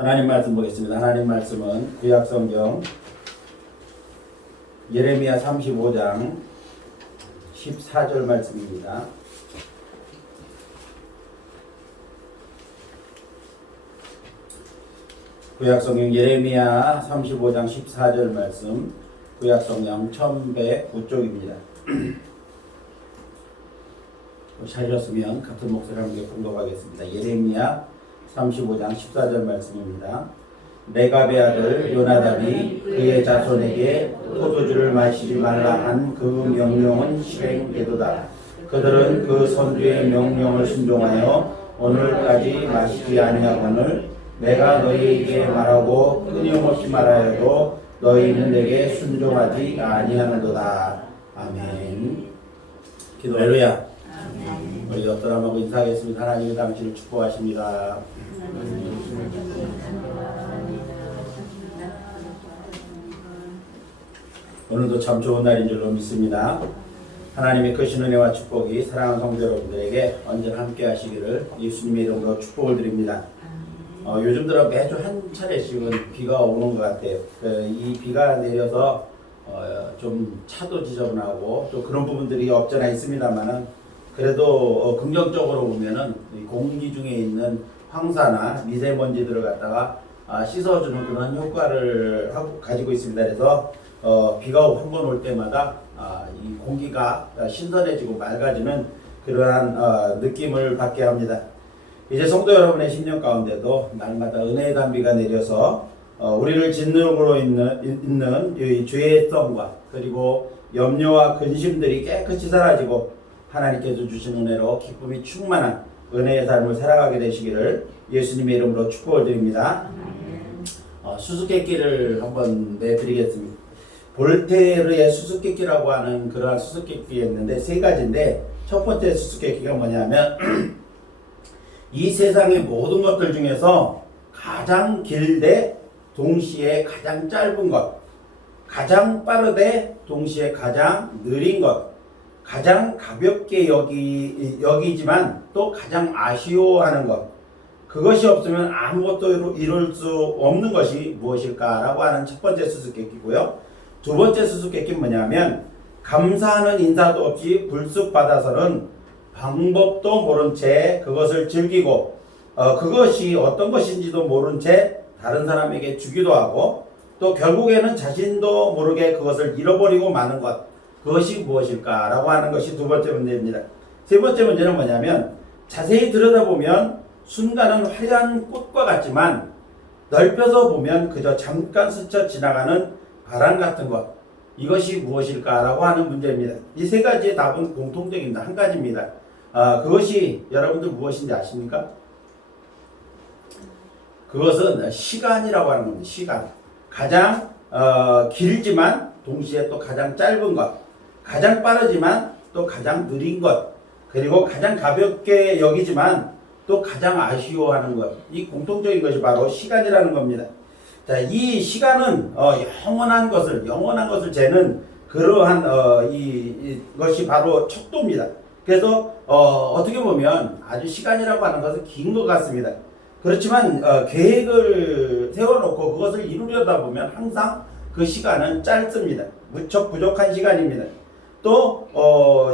하나님 말씀 보겠습니다. 하나님 말씀은 구약성경 예레미야 35장 14절 말씀입니다. 구약성경 예레미야 35장 14절 말씀, 구약성경 1109쪽입니다. 찾으셨으면 같은 목소리로 함께 공독하겠습니다. 예레미야 35장 14절 말씀입니다. 레갑의 아들 요나답이 그의 자손에게 포도주를 마시지 말라 한 그 명령은 실행되도다. 그들은 그 선주의 명령을 순종하여 오늘까지 마시지 아니하거늘 내가 너희에게 말하고 끊임없이 말하여도 너희는 내게 순종하지 아니하는도다. 아멘. 기도. 할렐루야. 우리 옆 사람하고 인사하겠습니다. 하나님이 당신을 축복하십니다. 오늘도 참 좋은 날인 줄로 믿습니다. 하나님의 크신 은혜와 축복이 사랑하는 성도 여러분들에게 언제나 함께 하시기를 예수님의 이름으로 축복을 드립니다. 요즘 들어 매주 한 차례씩은 비가 오는 것 같아요. 이 비가 내려서 좀 차도 지저분하고 또 그런 부분들이 없잖아 있습니다만은 그래도 긍정적으로 보면은 공기 중에 있는 황사나 미세먼지들을 갖다가 씻어주는 그런 효과를 가지고 있습니다. 그래서 비가 한 번 올 때마다 이 공기가 신선해지고 맑아지는 그러한 느낌을 받게 합니다. 이제 성도 여러분의 심령 가운데도 날마다 은혜의 단비가 내려서 우리를 진노로 있는 이 죄성과 그리고 염려와 근심들이 깨끗이 사라지고 하나님께서 주신 은혜로 기쁨이 충만한 은혜의 삶을 살아가게 되시기를 예수님의 이름으로 축복을 드립니다. 수수께끼를 한번 내드리겠습니다. 볼테르의 수수께끼라고 하는 그러한 수수께끼가 있는데 세 가지인데 첫 번째 수수께끼가 뭐냐면 이 세상의 모든 것들 중에서 가장 길되 동시에 가장 짧은 것, 가장 빠르되 동시에 가장 느린 것, 가장 가볍게 여기지만 또 가장 아쉬워하는 것, 그것이 없으면 아무것도 이룰 수 없는 것이 무엇일까라고 하는 첫 번째 수수께끼고요. 두 번째 수수께끼는 뭐냐면 감사하는 인사도 없이 불쑥 받아서는 방법도 모른 채 그것을 즐기고 그것이 어떤 것인지도 모른 채 다른 사람에게 주기도 하고 또 결국에는 자신도 모르게 그것을 잃어버리고 마는 것, 그것이 무엇일까라고 하는 것이 두 번째 문제입니다. 세 번째 문제는 뭐냐면 자세히 들여다보면 순간은 화려한 꽃과 같지만 넓혀서 보면 그저 잠깐 스쳐 지나가는 바람 같은 것, 이것이 무엇일까라고 하는 문제입니다. 이 세 가지의 답은 공통적입니다. 한 가지입니다. 그것이 여러분들 무엇인지 아십니까? 그것은 시간이라고 하는 겁니다. 시간. 가장 길지만 동시에 또 가장 짧은 것, 가장 빠르지만 또 가장 느린 것, 그리고 가장 가볍게 여기지만 또 가장 아쉬워하는 것, 이 공통적인 것이 바로 시간이라는 겁니다. 자, 이 시간은 영원한 것을 재는 그러한 이것이 바로 척도입니다. 그래서 어떻게 보면 아주 시간이라고 하는 것은 긴 것 같습니다. 그렇지만 계획을 세워놓고 그것을 이루려다 보면 항상 그 시간은 짧습니다. 무척 부족한 시간입니다. 또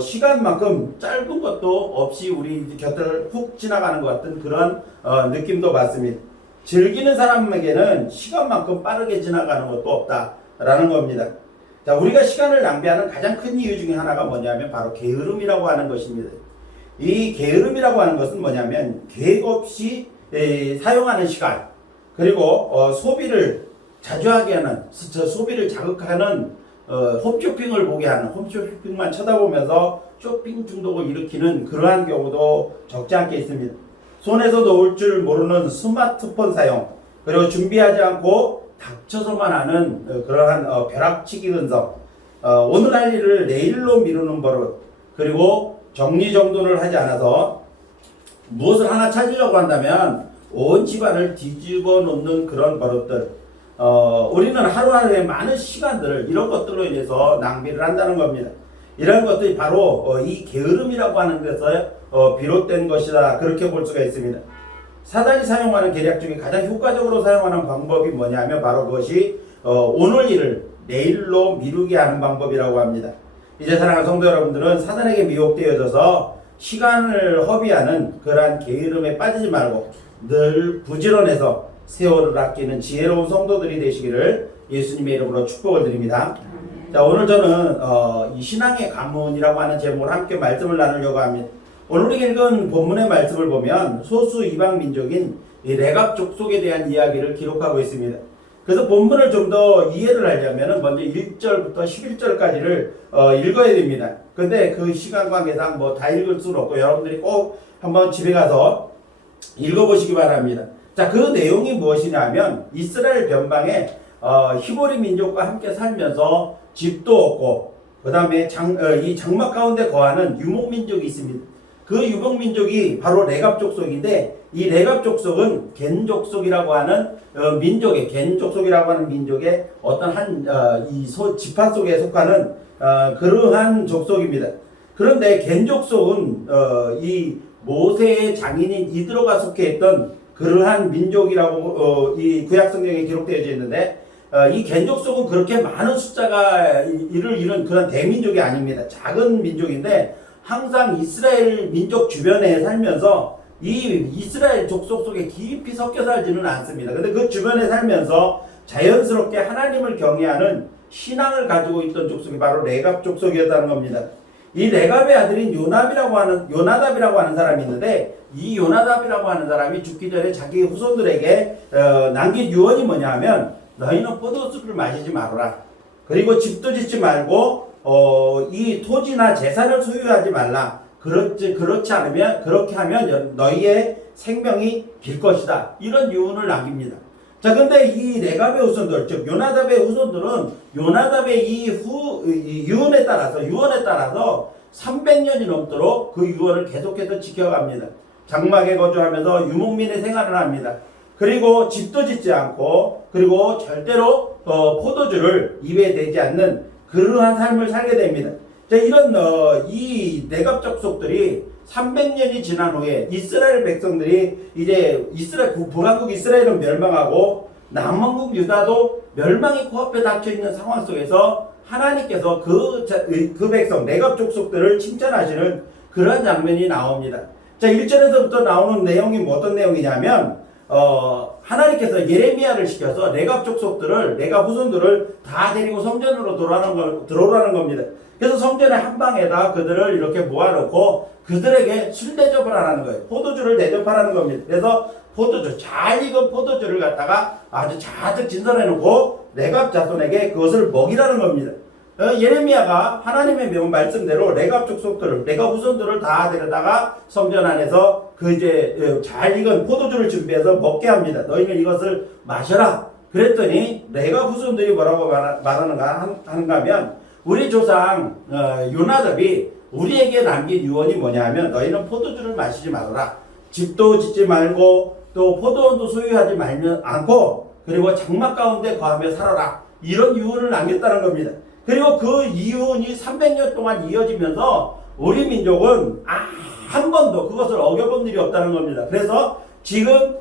시간만큼 짧은 것도 없이 우리 곁을 훅 지나가는 것 같은 그런 느낌도 받습니다. 즐기는 사람에게는 시간만큼 빠르게 지나가는 것도 없다라는 겁니다. 자, 우리가 시간을 낭비하는 가장 큰 이유 중에 하나가 뭐냐면 바로 게으름이라고 하는 것입니다. 이 게으름이라고 하는 것은 뭐냐면 계획 없이 사용하는 시간, 그리고 소비를 자주 하게 하는, 소비를 자극하는 홈쇼핑을 보게 하는, 홈쇼핑만 쳐다보면서 쇼핑 중독을 일으키는 그러한 경우도 적지 않게 있습니다. 손에서 놓을 줄 모르는 스마트폰 사용, 그리고 준비하지 않고 닥쳐서만 하는 그러한 벼락치기 근성, 오늘 할 일을 내일로 미루는 버릇, 그리고 정리정돈을 하지 않아서 무엇을 하나 찾으려고 한다면 온 집안을 뒤집어 놓는 그런 버릇들, 우리는 하루하루에 많은 시간들을 이런 것들로 인해서 낭비를 한다는 겁니다. 이런 것들이 바로 이 게으름이라고 하는 데서 비롯된 것이다, 그렇게 볼 수가 있습니다. 사단이 사용하는 계략 중에 가장 효과적으로 사용하는 방법이 뭐냐면 바로 그것이 오늘 일을 내일로 미루게 하는 방법이라고 합니다. 이제 사랑하는 성도 여러분들은 사단에게 미혹되어져서 시간을 허비하는 그러한 게으름에 빠지지 말고 늘 부지런해서 세월을 아끼는 지혜로운 성도들이 되시기를 예수님의 이름으로 축복을 드립니다. 자, 오늘 저는 이 신앙의 가문이라고 하는 제목으로 함께 말씀을 나누려고 합니다. 오늘 우리가 읽은 본문의 말씀을 보면 소수 이방 민족인 이 레갑 족속에 대한 이야기를 기록하고 있습니다. 그래서 본문을 좀 더 이해를 하려면 먼저 1절부터 11절까지를 읽어야 됩니다. 근데 그 시간 관계상 뭐 다 읽을 수는 없고 여러분들이 꼭 한번 집에 가서 읽어보시기 바랍니다. 자, 그 내용이 무엇이냐면 이스라엘 변방에 히브리 민족과 함께 살면서 집도 없고 그 다음에 이 장막 가운데 거하는 유목민족이 있습니다. 그 유목민족이 바로 레갑 족속인데 이 레갑 족속은 겐 족속이라고 하는 민족의 겐 족속이라고 하는 민족의 어떤 지파 속에 속하는 그러한 족속입니다. 그런데 겐 족속은 이 모세의 장인인 이드로가 속해 있던 그러한 민족이라고 이 구약 성경에 기록되어져 있는데 이 겐 족속은 그렇게 많은 숫자가 이른 그런 대민족이 아닙니다. 작은 민족인데 항상 이스라엘 민족 주변에 살면서 이 이스라엘 족속 속에 깊이 섞여 살지는 않습니다. 근데 그 주변에 살면서 자연스럽게 하나님을 경외하는 신앙을 가지고 있던 족속이 바로 레갑 족속이었다는 겁니다. 이 레갑의 아들인 요나답이라고 하는 사람이 있는데 이 요나답이라고 하는 사람이 죽기 전에 자기 후손들에게 남긴 유언이 뭐냐 하면 너희는 포도주를 마시지 말아라. 그리고 집도 짓지 말고 이 토지나 재산을 소유하지 말라. 그렇지 않으면 그렇게 하면 너희의 생명이 길 것이다. 이런 유언을 남깁니다. 자, 근데 이 레갑의 후손들, 즉 요나답의 후손들은 요나답의 이 유언에 따라서 300년이 넘도록 그 유언을 계속해서 지켜갑니다. 장막에 거주하면서 유목민의 생활을 합니다. 그리고 집도 짓지 않고 그리고 절대로 포도주를 입에 대지 않는 그러한 삶을 살게 됩니다. 자, 이런 이 레갑 족속들이 300년이 지난 후에 이스라엘 백성들이 이제 북왕국 이스라엘은 멸망하고 남왕국 유다도 멸망이 코앞에 닥쳐 있는 상황 속에서 하나님께서 그 백성 레갑 족속들을 칭찬하시는 그런 장면이 나옵니다. 자, 1절에서부터 나오는 내용이 어떤 내용이냐면 하나님께서 예레미야를 시켜서 레갑 족속들을 레갑 후손들을 다 데리고 성전으로 들어오라는 겁니다. 그래서 성전의 한 방에다 그들을 이렇게 모아놓고 그들에게 술 대접을 하라는 거예요. 포도주를 대접하라는 겁니다. 그래서 잘 익은 포도주를 갖다가 아주 잔뜩 진설해놓고 레갑 자손에게 그것을 먹이라는 겁니다. 예레미야가 하나님의 명 말씀대로 레갑 족속들을, 레갑 후손들을 다 데려다가 성전 안에서 잘 익은 포도주를 준비해서 먹게 합니다. 너희는 이것을 마셔라. 그랬더니 레갑 후손들이 뭐라고 말하는가 하면 우리 조상 요나답이 우리에게 남긴 유언이 뭐냐 하면 너희는 포도주를 마시지 말아라. 집도 짓지 말고 또 포도원도 소유하지 않고 그리고 장막 가운데 거하며 살아라. 이런 유언을 남겼다는 겁니다. 그리고 그 유언이 300년 동안 이어지면서 우리 민족은 한 번도 그것을 어겨본 일이 없다는 겁니다. 그래서 지금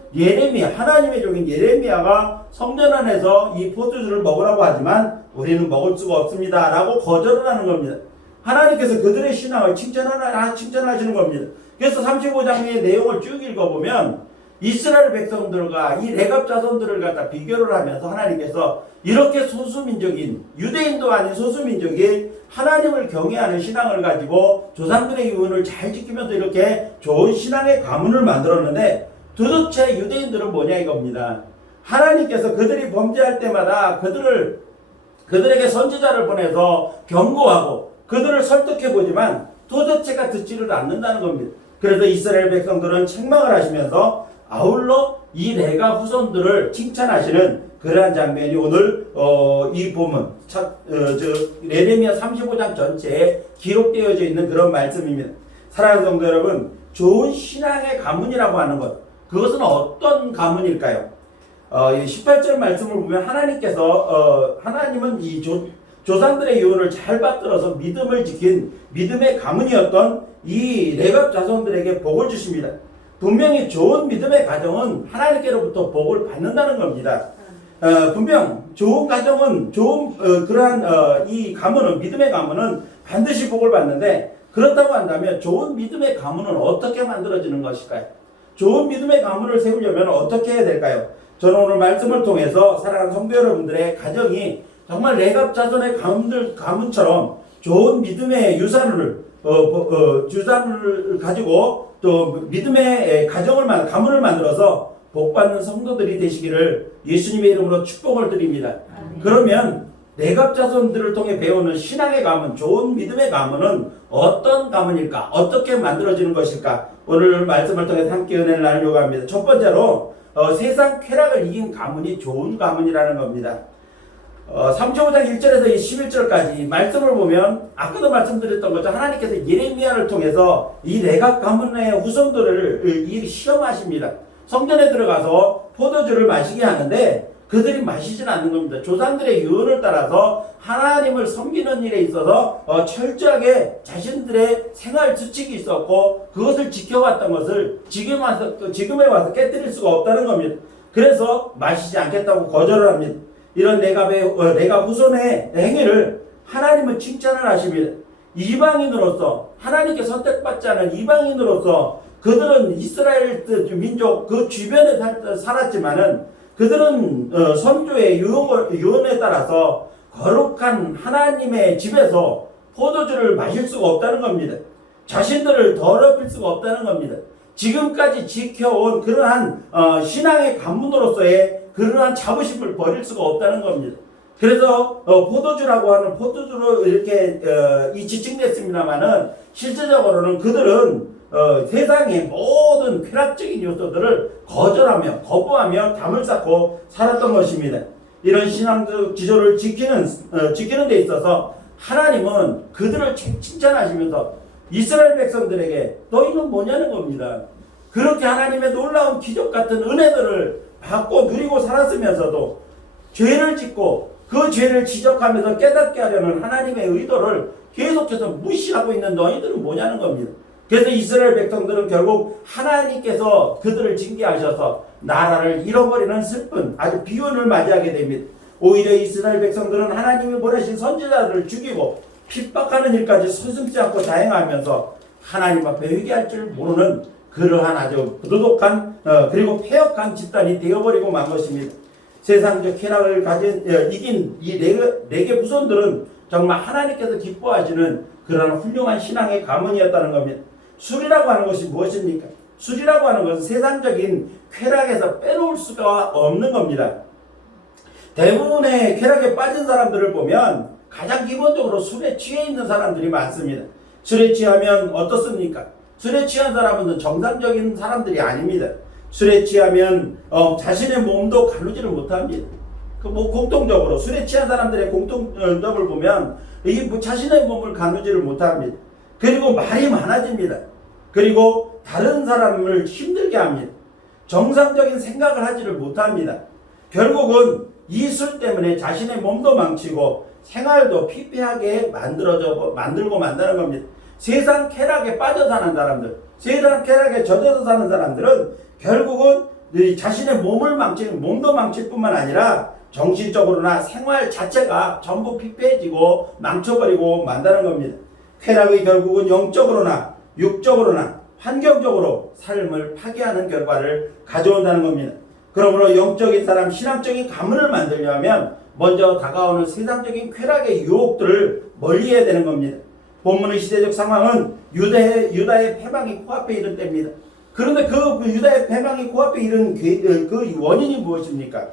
하나님의 종인 예레미야가 성전 안에서 이 포도주를 먹으라고 하지만 우리는 먹을 수가 없습니다. 라고 거절을 하는 겁니다. 하나님께서 그들의 신앙을 칭찬하시는 겁니다. 그래서 35장의 내용을 쭉 읽어보면 이스라엘 백성들과 이 레갑 자손들을 갖다 비교를 하면서 하나님께서 이렇게 소수민족인 유대인도 아닌 소수민족이 하나님을 경외하는 신앙을 가지고 조상들의 유언을 잘 지키면서 이렇게 좋은 신앙의 가문을 만들었는데 도대체 유대인들은 뭐냐 이겁니다. 하나님께서 그들이 범죄할 때마다 그들에게 선지자를 보내서 경고하고 그들을 설득해보지만 도대체가 듣지를 않는다는 겁니다. 그래서 이스라엘 백성들은 책망을 하시면서 아울러 이 레갑 후손들을 칭찬하시는 그러한 장면이 오늘 이 본문 예레미야 35장 전체에 기록되어져 있는 그런 말씀입니다. 사랑하는 성도 여러분, 좋은 신앙의 가문이라고 하는 것, 그것은 어떤 가문일까요? 18절 말씀을 보면 하나님은 이 조상들의 유언을 잘 받들어서 믿음을 지킨 믿음의 가문이었던 이 레갑 자손들에게 복을 주십니다. 분명히 좋은 믿음의 가정은 하나님께로부터 복을 받는다는 겁니다. 분명 좋은 가정은 그러한 이 가문은 믿음의 가문은 반드시 복을 받는데 그렇다고 한다면 좋은 믿음의 가문은 어떻게 만들어지는 것일까요? 좋은 믿음의 가문을 세우려면 어떻게 해야 될까요? 저는 오늘 말씀을 통해서 사랑하는 성도 여러분들의 가정이 정말 레갑 자손의 가문처럼 좋은 믿음의 유산을 가지고 또 믿음의 가문을 만들어서 복받는 성도들이 되시기를 예수님의 이름으로 축복을 드립니다. 그러면 레갑 자손들을 통해 배우는 신앙의 가문, 좋은 믿음의 가문은 어떤 가문일까? 어떻게 만들어지는 것일까? 오늘 말씀을 통해서 함께 은혜를 나누려고 합니다. 첫 번째로 세상 쾌락을 이긴 가문이 좋은 가문이라는 겁니다. 3장 1절에서 11절까지 말씀을 보면 아까도 말씀드렸던 것처럼 하나님께서 예레미야를 통해서 이 레갑 가문의 후손들을 시험하십니다. 성전에 들어가서 포도주를 마시게 하는데 그들이 마시진 않는 겁니다. 조상들의 유언을 따라서 하나님을 섬기는 일에 있어서 철저하게 자신들의 생활 수칙이 있었고 그것을 지켜왔던 것을 지금에 와서 깨뜨릴 수가 없다는 겁니다. 그래서 마시지 않겠다고 거절을 합니다. 이런 레갑 후손의 행위를 하나님은 칭찬을 하십니다. 이방인으로서 하나님께 선택받지 않은 이방인으로서 그들은 이스라엘 민족 그 주변에 살았지만은 그들은 선조의 유언에 따라서 거룩한 하나님의 집에서 포도주를 마실 수가 없다는 겁니다. 자신들을 더럽힐 수가 없다는 겁니다. 지금까지 지켜온 그러한 신앙의 가문으로서의 그러한 자부심을 버릴 수가 없다는 겁니다. 그래서 포도주라고 하는 포도주로 이렇게 지칭됐습니다만은 실제적으로는 그들은 세상의 모든 쾌락적인 요소들을 거절하며 거부하며 담을 쌓고 살았던 것입니다. 이런 신앙적 지조를 지키는 데 있어서 하나님은 그들을 칭찬하시면서 이스라엘 백성들에게 너희는 뭐냐는 겁니다. 그렇게 하나님의 놀라운 기적 같은 은혜들을 받고 누리고 살았으면서도 죄를 짓고 그 죄를 지적하면서 깨닫게 하려는 하나님의 의도를 계속해서 무시하고 있는 너희들은 뭐냐는 겁니다. 그래서 이스라엘 백성들은 결국 하나님께서 그들을 징계하셔서 나라를 잃어버리는 슬픈 아주 비운을 맞이하게 됩니다. 오히려 이스라엘 백성들은 하나님이 보내신 선지자들을 죽이고 핍박하는 일까지 서슴지 않고 자행하면서 하나님 앞에 회개할 줄 모르는 그러한 아주 부도덕한 그리고 폐역한 집단이 되어버리고 만 것입니다. 세상적 쾌락을 이긴 이 네 개 후손들은 정말 하나님께서 기뻐하시는 그러한 훌륭한 신앙의 가문이었다는 겁니다. 술이라고 하는 것이 무엇입니까? 술이라고 하는 것은 세상적인 쾌락에서 빼놓을 수가 없는 겁니다. 대부분의 쾌락에 빠진 사람들을 보면 가장 기본적으로 술에 취해 있는 사람들이 많습니다. 술에 취하면 어떻습니까? 술에 취한 사람은 정상적인 사람들이 아닙니다. 술에 취하면 자신의 몸도 가누지를 못합니다. 공통적으로 술에 취한 사람들의 공통점을 보면 자신의 몸을 가누지를 못합니다. 그리고 말이 많아집니다. 그리고 다른 사람을 힘들게 합니다. 정상적인 생각을 하지를 못합니다. 결국은 이 술 때문에 자신의 몸도 망치고 생활도 피폐하게 만들고 만드는 겁니다. 세상 쾌락에 빠져 사는 사람들, 세상 쾌락에 젖어서 사는 사람들은 결국은 자신의 몸도 망칠 뿐만 아니라 정신적으로나 생활 자체가 전부 피폐해지고 망쳐버리고 만다는 겁니다. 쾌락이 결국은 영적으로나 육적으로나 환경적으로 삶을 파괴하는 결과를 가져온다는 겁니다. 그러므로 영적인 사람, 신앙적인 가문을 만들려면 먼저 다가오는 세상적인 쾌락의 유혹들을 멀리해야 되는 겁니다. 본문의 시대적 상황은 유다의 패망이 코앞에 이른 때입니다. 그런데 그 유다의 패망이 코앞에 이른 그 원인이 무엇입니까?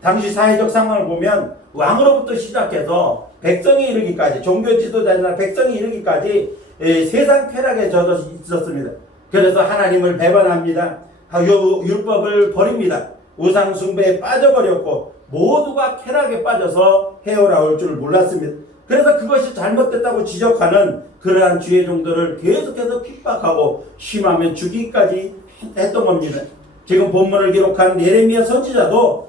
당시 사회적 상황을 보면 왕으로부터 시작해서 백성이 이르기까지, 종교 지도자나 백성이 이르기까지 세상 쾌락에 젖어 있었습니다. 그래서 하나님을 배반합니다. 율법을 버립니다. 우상 숭배에 빠져버렸고 모두가 쾌락에 빠져서 헤어나올 줄 몰랐습니다. 그래서 그것이 잘못됐다고 지적하는 그러한 주의 종들을 계속해서 핍박하고 심하면 죽이기까지 했던 겁니다. 지금 본문을 기록한 예레미야 선지자도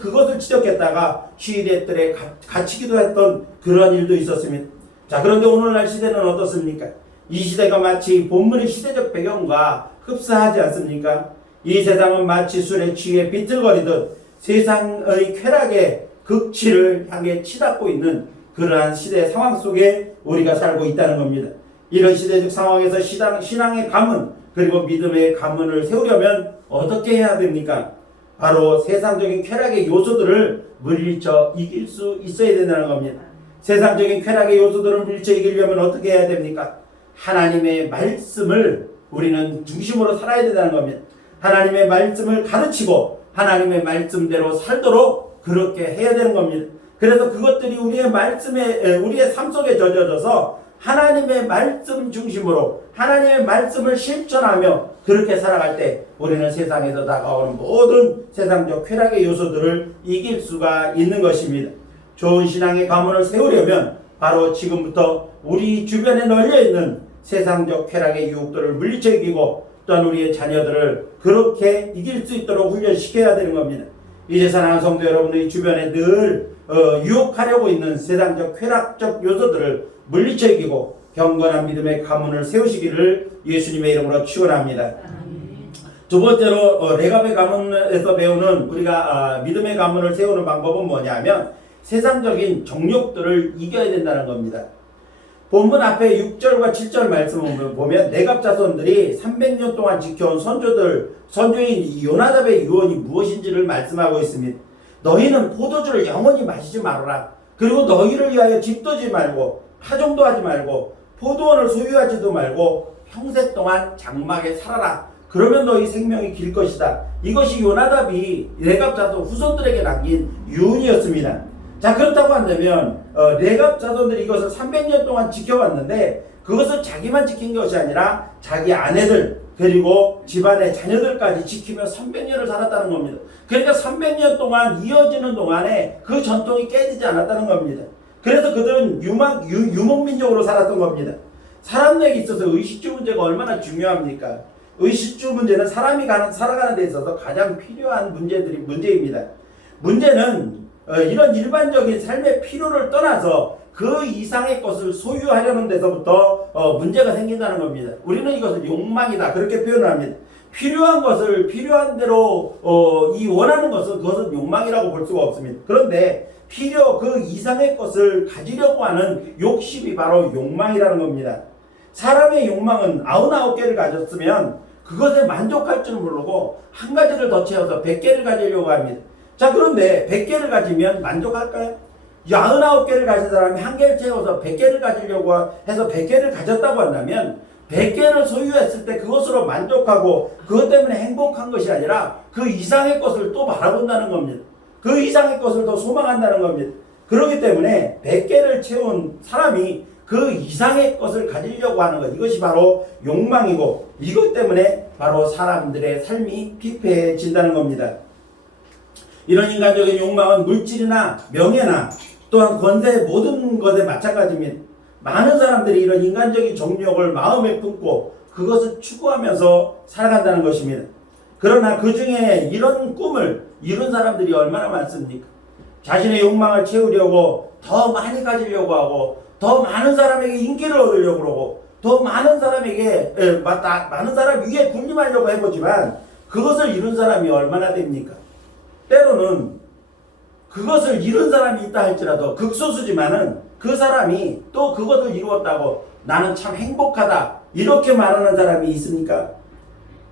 그것을 지적했다가 시대 뜰에 갇히기도 했던 그러한 일도 있었습니다. 자, 그런데 오늘날 시대는 어떻습니까? 이 시대가 마치 본문의 시대적 배경과 흡사하지 않습니까? 이 세상은 마치 술에 취해 비틀거리듯 세상의 쾌락의 극치를 향해 치닫고 있는 그러한 시대 상황 속에 우리가 살고 있다는 겁니다. 이런 시대적 상황에서 신앙의 가문 그리고 믿음의 가문을 세우려면 어떻게 해야 됩니까? 바로 세상적인 쾌락의 요소들을 물리쳐 이길 수 있어야 된다는 겁니다. 세상적인 쾌락의 요소들을 물리쳐 이기려면 어떻게 해야 됩니까? 하나님의 말씀을 우리는 중심으로 살아야 된다는 겁니다. 하나님의 말씀을 가르치고 하나님의 말씀대로 살도록 그렇게 해야 되는 겁니다. 그래서 그것들이 우리의 삶 속에 젖어져서 하나님의 말씀 중심으로 하나님의 말씀을 실천하며 그렇게 살아갈 때 우리는 세상에서 다가오는 모든 세상적 쾌락의 요소들을 이길 수가 있는 것입니다. 좋은 신앙의 가문을 세우려면 바로 지금부터 우리 주변에 널려있는 세상적 쾌락의 유혹들을 물리쳐 이기고 또한 우리의 자녀들을 그렇게 이길 수 있도록 훈련시켜야 되는 겁니다. 이제 사랑하는 성도 여러분들이 주변에 늘 유혹하려고 있는 세상적 쾌락적 요소들을 물리쳐 이기고 경건한 믿음의 가문을 세우시기를 예수님의 이름으로 축원합니다. 두 번째로 레갑의 가문에서 배우는 우리가 믿음의 가문을 세우는 방법은 뭐냐면 세상적인 정욕들을 이겨야 된다는 겁니다. 본문 앞에 6절과 7절 말씀을 보면 레갑 자손들이 300년 동안 지켜온 선조인 요나답의 유언이 무엇인지를 말씀하고 있습니다. 너희는 포도주를 영원히 마시지 말아라. 그리고 너희를 위하여 집도 지지 말고 파종도 하지 말고 포도원을 소유하지도 말고 평생 동안 장막에 살아라. 그러면 너희 생명이 길 것이다. 이것이 요나답이 레갑 자손 후손들에게 남긴 유언이었습니다. 자, 그렇다고 한다면 레갑 자손들이 이것을 300년 동안 지켜왔는데 그것을 자기만 지킨 것이 아니라 자기 아내들 그리고 집안의 자녀들까지 지키며 300년을 살았다는 겁니다. 그러니까 300년 동안 이어지는 동안에 그 전통이 깨지지 않았다는 겁니다. 그래서 그들은 유목민족으로 살았던 겁니다. 사람에게 있어서 의식주 문제가 얼마나 중요합니까? 의식주 문제는 사람이 살아가는 데 있어서 가장 필요한 문제입니다. 문제는 이런 일반적인 삶의 필요를 떠나서 그 이상의 것을 소유하려는 데서부터 문제가 생긴다는 겁니다. 우리는 이것을 욕망이다 그렇게 표현을 합니다. 필요한 것을 필요한 대로 원하는 것은 그것은 욕망이라고 볼 수가 없습니다. 그런데 그 이상의 것을 가지려고 하는 욕심이 바로 욕망이라는 겁니다. 사람의 욕망은 99개를 가졌으면 그것에 만족할 줄 모르고 한 가지를 더 채워서 100개를 가지려고 합니다. 자, 그런데 100개를 가지면 만족할까요? 99개를 가진 사람이 한 개를 채워서 100개를 가지려고 해서 100개를 가졌다고 한다면 100개를 소유했을 때 그것으로 만족하고 그것 때문에 행복한 것이 아니라 그 이상의 것을 또 바라본다는 겁니다. 그 이상의 것을 더 소망한다는 겁니다. 그렇기 때문에 100개를 채운 사람이 그 이상의 것을 가지려고 하는 것, 이것이 바로 욕망이고 이것 때문에 바로 사람들의 삶이 피폐해진다는 겁니다. 이런 인간적인 욕망은 물질이나 명예나 또한 권세의 모든 것에 마찬가지입니다. 많은 사람들이 이런 인간적인 정욕을 마음에 품고 그것을 추구하면서 살아간다는 것입니다. 그러나 그 중에 이런 꿈을 이룬 사람들이 얼마나 많습니까? 자신의 욕망을 채우려고 더 많이 가지려고 하고 더 많은 사람에게 인기를 얻으려고 그러고 더 많은 사람에게 많은 사람 위에 군림하려고 해보지만 그것을 이룬 사람이 얼마나 됩니까? 때로는 그것을 이룬 사람이 있다 할지라도 극소수지만은 그 사람이 또 그것을 이루었다고 나는 참 행복하다 이렇게 말하는 사람이 있습니까?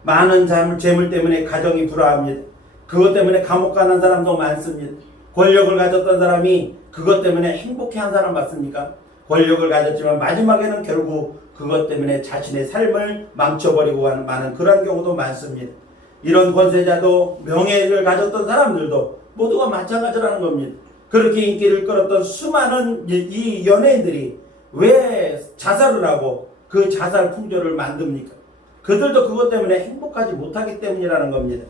많은 재물 때문에 가정이 불화합니다. 그것 때문에 감옥 가는 사람도 많습니다. 권력을 가졌던 사람이 그것 때문에 행복해한 사람 맞습니까? 권력을 가졌지만 마지막에는 결국 그것 때문에 자신의 삶을 망쳐버리고 많은 그런 경우도 많습니다. 이런 권세자도 명예를 가졌던 사람들도 모두가 마찬가지라는 겁니다. 그렇게 인기를 끌었던 수많은 이 연예인들이 왜 자살을 하고 그 자살 풍조를 만듭니까? 그들도 그것 때문에 행복하지 못하기 때문이라는 겁니다.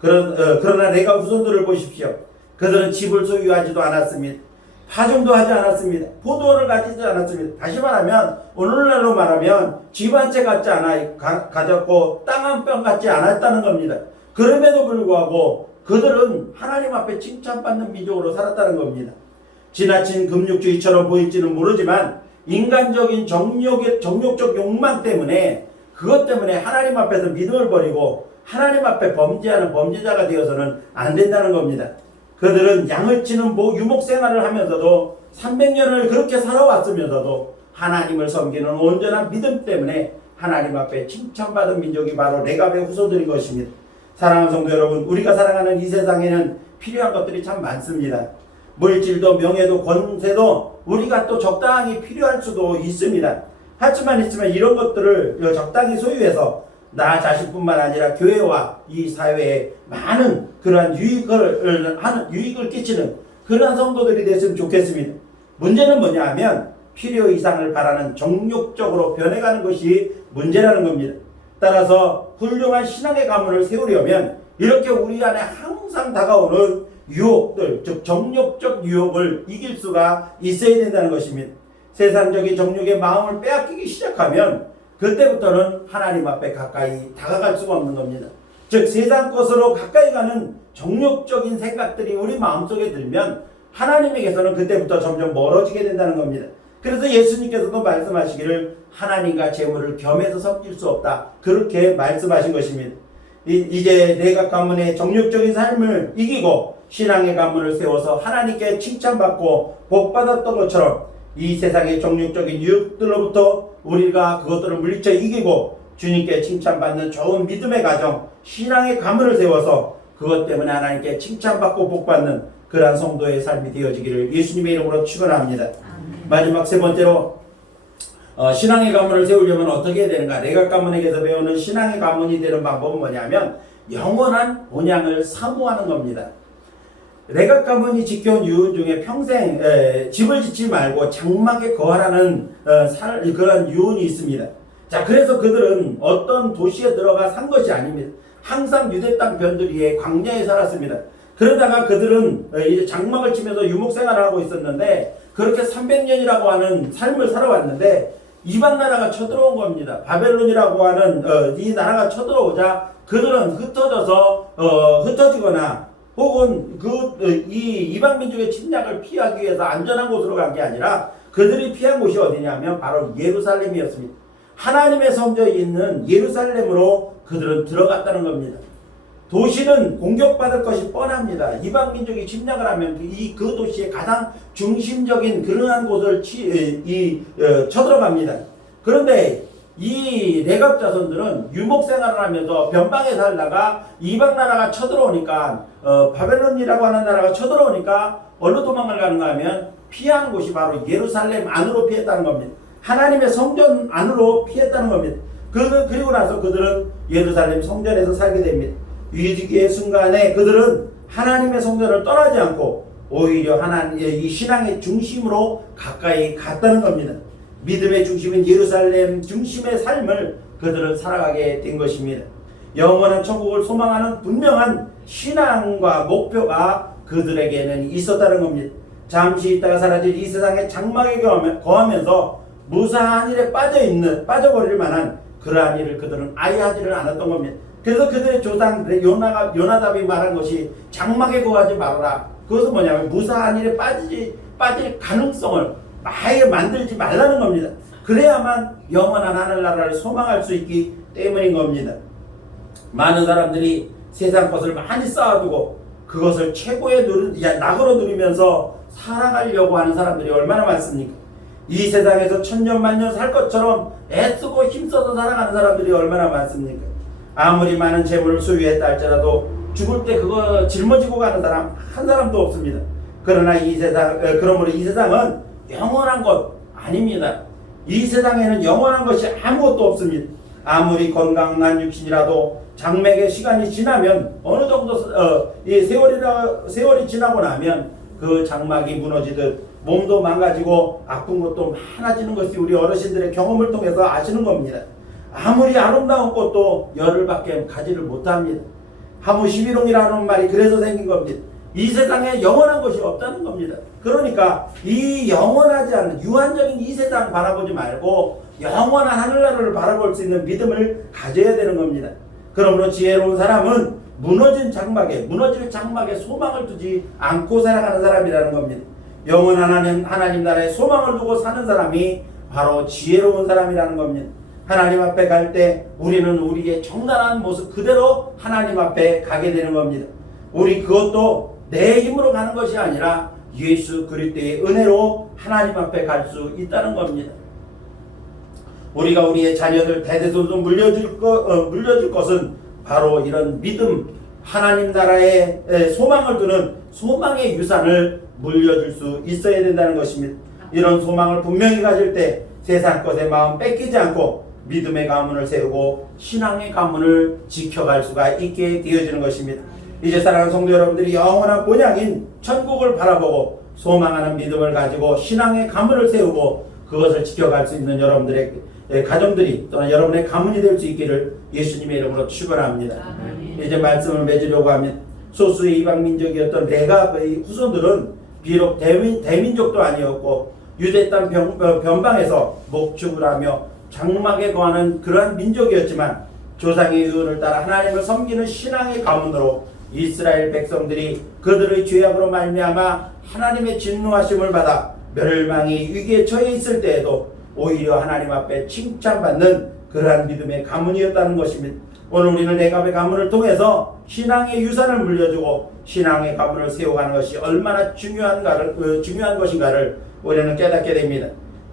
그러나 레갑 후손들을 보십시오. 그들은 집을 소유하지도 않았습니다. 파종도 하지 않았습니다. 포도원을 가지지 않았습니다. 다시 말하면 오늘날로 말하면 집 한 채 가졌고 땅 한 뼘 갖지 않았다는 겁니다. 그럼에도 불구하고 그들은 하나님 앞에 칭찬받는 민족으로 살았다는 겁니다. 지나친 금육주의처럼 보일지는 모르지만 인간적인 정욕적 욕망 때문에 그것 때문에 하나님 앞에서 믿음을 버리고 하나님 앞에 범죄하는 범죄자가 되어서는 안 된다는 겁니다. 그들은 양을 치는 유목 생활을 하면서도 300년을 그렇게 살아왔으면서도 하나님을 섬기는 온전한 믿음 때문에 하나님 앞에 칭찬받은 민족이 바로 레갑의 후손들인 것입니다. 사랑하는 성도 여러분, 우리가 살아가는 이 세상에는 필요한 것들이 참 많습니다. 물질도 명예도 권세도 우리가 또 적당히 필요할 수도 있습니다. 하지만 이런 것들을 적당히 소유해서 나 자신뿐만 아니라 교회와 이 사회에 많은 그러한 유익을 끼치는 그러한 성도들이 됐으면 좋겠습니다. 문제는 뭐냐 하면 필요 이상을 바라는 정욕적으로 변해가는 것이 문제라는 겁니다. 따라서 훌륭한 신앙의 가문을 세우려면 이렇게 우리 안에 항상 다가오는 유혹들, 즉 정욕적 유혹을 이길 수가 있어야 된다는 것입니다. 세상적인 정욕의 마음을 빼앗기기 시작하면 그때부터는 하나님 앞에 가까이 다가갈 수가 없는 겁니다. 즉 세상 것으로 가까이 가는 정욕적인 생각들이 우리 마음속에 들면 하나님에게서는 그때부터 점점 멀어지게 된다는 겁니다. 그래서 예수님께서도 말씀하시기를 하나님과 재물을 겸해서 섞일 수 없다, 그렇게 말씀하신 것입니다. 이제 내각 가문의 정욕적인 삶을 이기고 신앙의 가문을 세워서 하나님께 칭찬받고 복받았던 것처럼 이 세상의 정욕적인 유혹들로부터 우리가 그것들을 물리쳐 이기고 주님께 칭찬받는 좋은 믿음의 가정, 신앙의 가문을 세워서 그것 때문에 하나님께 칭찬받고 복받는 그러한 성도의 삶이 되어지기를 예수님의 이름으로 축원합니다. 마지막 세 번째로 신앙의 가문을 세우려면 어떻게 해야 되는가? 레각 가문에게서 배우는 신앙의 가문이 되는 방법은 뭐냐면 영원한 본향을 사모하는 겁니다. 레각 가문이 지켜온 유언 중에 평생 집을 짓지 말고 장막에 거하라는 그런 유언이 있습니다. 자, 그래서 그들은 어떤 도시에 들어가 산 것이 아닙니다. 항상 유대 땅 변두리에 광야에 살았습니다. 그러다가 그들은 이제 장막을 치면서 유목생활을 하고 있었는데 그렇게 300년이라고 하는 삶을 살아왔는데 이방 나라가 쳐들어온 겁니다. 바벨론이라고 하는 이 나라가 쳐들어오자 그들은 흩어지거나 혹은 이 이방 민족의 침략을 피하기 위해서 안전한 곳으로 간 게 아니라 그들이 피한 곳이 어디냐면 바로 예루살렘이었습니다. 하나님의 성전이 있는 예루살렘으로 그들은 들어갔다는 겁니다. 도시는 공격받을 것이 뻔합니다. 이방 민족이 침략을 하면 그 도시의 가장 중심적인 그러한 곳을 쳐들어갑니다. 그런데 이 레갑 자손들은 유목 생활을 하면서 변방에 살다가 이방 나라가 쳐들어오니까 바벨론이라고 하는 나라가 쳐들어오니까 어디로 도망을 가는가 하면 피한 곳이 바로 예루살렘 안으로 피했다는 겁니다. 하나님의 성전 안으로 피했다는 겁니다. 그리고 나서 그들은 예루살렘 성전에서 살게 됩니다. 위기의 순간에 그들은 하나님의 성전을 떠나지 않고 오히려 이 신앙의 중심으로 가까이 갔다는 겁니다. 믿음의 중심인 예루살렘 중심의 삶을 그들은 살아가게 된 것입니다. 영원한 천국을 소망하는 분명한 신앙과 목표가 그들에게는 있었다는 겁니다. 잠시 있다가 사라질 이 세상의 장막에 거하면서 무사한 일에 빠져버릴 만한 그러한 일을 그들은 아예 하지를 않았던 겁니다. 그래서 그들의 조상 요나답이 말한 것이 장막에 거하지 말아라. 그것은 뭐냐면 무사한 일에 빠질 가능성을 아예 만들지 말라는 겁니다. 그래야만 영원한 하늘나라를 소망할 수 있기 때문인 겁니다. 많은 사람들이 세상 것을 많이 쌓아두고 그것을 최고의 낙으로 누리면서 살아가려고 하는 사람들이 얼마나 많습니까? 이 세상에서 천년만년 살 것처럼 애쓰고 힘써서 살아가는 사람들이 얼마나 많습니까? 아무리 많은 재물을 소유했다 할지라도 죽을 때 그거 짊어지고 가는 사람 한 사람도 없습니다. 그러므로 이 세상은 영원한 것 아닙니다. 이 세상에는 영원한 것이 아무것도 없습니다. 아무리 건강한 육신이라도 장맥의 시간이 지나면 어느 정도 세월이 지나고 나면 그 장막이 무너지듯 몸도 망가지고 아픈 것도 많아지는 것이 우리 어르신들의 경험을 통해서 아시는 겁니다. 아무리 아름다운 꽃도 열흘밖에 가지를 못합니다. 하무 11홍이라는 말이 그래서 생긴 겁니다. 이 세상에 영원한 것이 없다는 겁니다. 그러니까 이 영원하지 않은 유한적인 이 세상 바라보지 말고 영원한 하늘나라를 바라볼 수 있는 믿음을 가져야 되는 겁니다. 그러므로 지혜로운 사람은 무너질 장막에 소망을 두지 않고 살아가는 사람이라는 겁니다. 영원한 하나님 나라에 소망을 두고 사는 사람이 바로 지혜로운 사람이라는 겁니다. 하나님 앞에 갈 때 우리는 우리의 정당한 모습 그대로 하나님 앞에 가게 되는 겁니다. 우리 그것도 내 힘으로 가는 것이 아니라 예수 그리스도의 은혜로 하나님 앞에 갈 수 있다는 겁니다. 우리가 우리의 자녀들 대대손손 물려줄 것은 바로 이런 믿음, 하나님 나라의 소망을 두는 소망의 유산을 물려줄 수 있어야 된다는 것입니다. 이런 소망을 분명히 가질 때 세상 것에 마음 뺏기지 않고 믿음의 가문을 세우고 신앙의 가문을 지켜갈 수가 있게 되어지는 것입니다. 이제 사랑하는 성도 여러분들이 영원한 본향인 천국을 바라보고 소망하는 믿음을 가지고 신앙의 가문을 세우고 그것을 지켜갈 수 있는 여러분들의 가정들이 또는 여러분의 가문이 될 수 있기를 예수님의 이름으로 축원합니다. 이제 말씀을 맺으려고 하면 소수의 이방 민족이었던 레갑의 후손들은 비록 대민족도 아니었고 유대 땅 변방에서 목축을 하며 장막에 거하는 그러한 민족이었지만 조상의 의원을 따라 하나님을 섬기는 신앙의 가문으로 이스라엘 백성들이 그들의 죄악으로 말미암아 하나님의 진노하심을 받아 멸망이 위기에 처해 있을 때에도 오히려 하나님 앞에 칭찬받는 그러한 믿음의 가문이었다는 것입니다. 오늘 우리는 레갑의 가문을 통해서 신앙의 유산을 물려주고 신앙의 가문을 세워가는 것이 얼마나 중요한 것인가를 우리는 깨닫게 됩니다.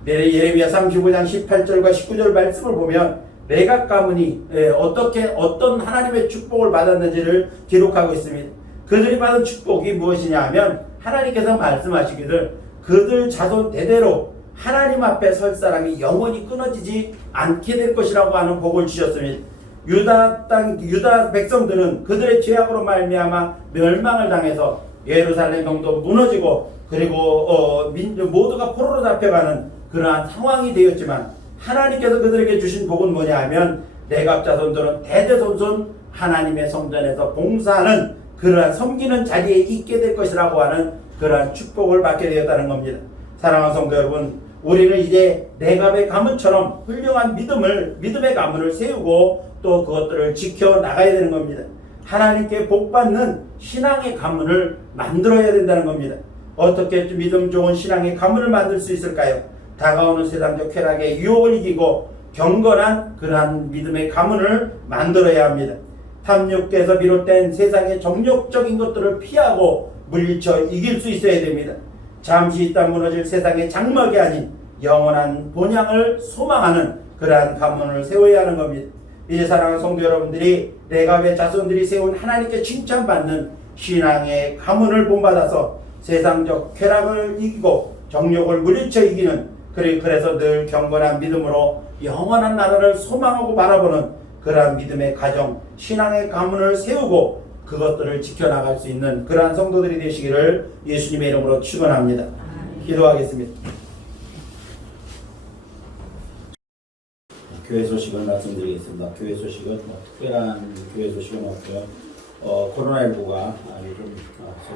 예레미야 35장 18절과 19절 말씀을 보면 레갑 가문이 어떤 하나님의 축복을 받았는지를 기록하고 있습니다. 그들이 받은 축복이 무엇이냐 하면 하나님께서 말씀하시기를 그들 자손 대대로 하나님 앞에 설 사람이 영원히 끊어지지 않게 될 것이라고 하는 복을 주셨습니다. 유다 백성들은 그들의 죄악으로 말미암아 멸망을 당해서 예루살렘 성도 무너지고 그리고 모두가 포로로 잡혀가는 그러한 상황이 되었지만 하나님께서 그들에게 주신 복은 뭐냐 하면 레갑 자손들은 대대손손 하나님의 성전에서 봉사하는 그러한 섬기는 자리에 있게 될 것이라고 하는 그러한 축복을 받게 되었다는 겁니다. 사랑하는 성도 여러분, 우리는 이제 레갑의 가문처럼 훌륭한 믿음의 가문을 세우고 또 그것들을 지켜나가야 되는 겁니다. 하나님께 복받는 신앙의 가문을 만들어야 된다는 겁니다. 어떻게 믿음 좋은 신앙의 가문을 만들 수 있을까요? 다가오는 세상적 쾌락의 유혹을 이기고 경건한 그러한 믿음의 가문을 만들어야 합니다. 탐욕에서 비롯된 세상의 정욕적인 것들을 피하고 물리쳐 이길 수 있어야 됩니다. 잠시 있다 무너질 세상의 장막이 아닌 영원한 본향을 소망하는 그러한 가문을 세워야 하는 겁니다. 이제 사랑하는 성도 여러분들이 레갑의 자손들이 세운 하나님께 칭찬받는 신앙의 가문을 본받아서 세상적 쾌락을 이기고 정욕을 물리쳐 이기는 그래서 늘 경건한 믿음으로 영원한 나라를 소망하고 바라보는 그러한 믿음의 가정, 신앙의 가문을 세우고 그것들을 지켜나갈 수 있는 그러한 성도들이 되시기를 예수님의 이름으로 축원합니다. 기도하겠습니다. 교회 소식을 말씀드리겠습니다. 교회 소식은 특별한 교회 소식은 없고요. 코로나19가 요즘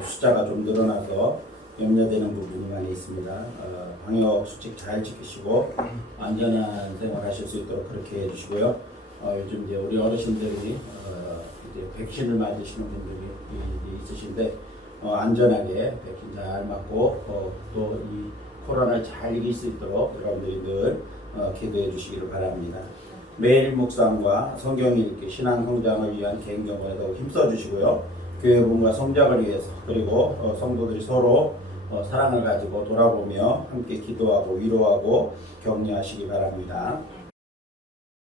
숫자가 좀 늘어나서 염려되는 부분이 많이 있습니다. 방역 수칙 잘 지키시고 안전한 생활하실 수 있도록 그렇게 해주시고요. 요즘 이제 우리 어르신들이 이제 백신을 맞으시는 분들이 있으신데 안전하게 백신 잘 맞고 또 이 코로나를 잘 이길 수 있도록 여러분들이 늘 기도해 주시기를 바랍니다. 매일 묵상과 성경 읽기, 신앙 성장을 위한 개인 경건에도 힘써 주시고요. 교회 부흥과 성장을 위해서 그리고 성도들이 서로 사랑을 가지고 돌아보며 함께 기도하고 위로하고 격려하시기 바랍니다.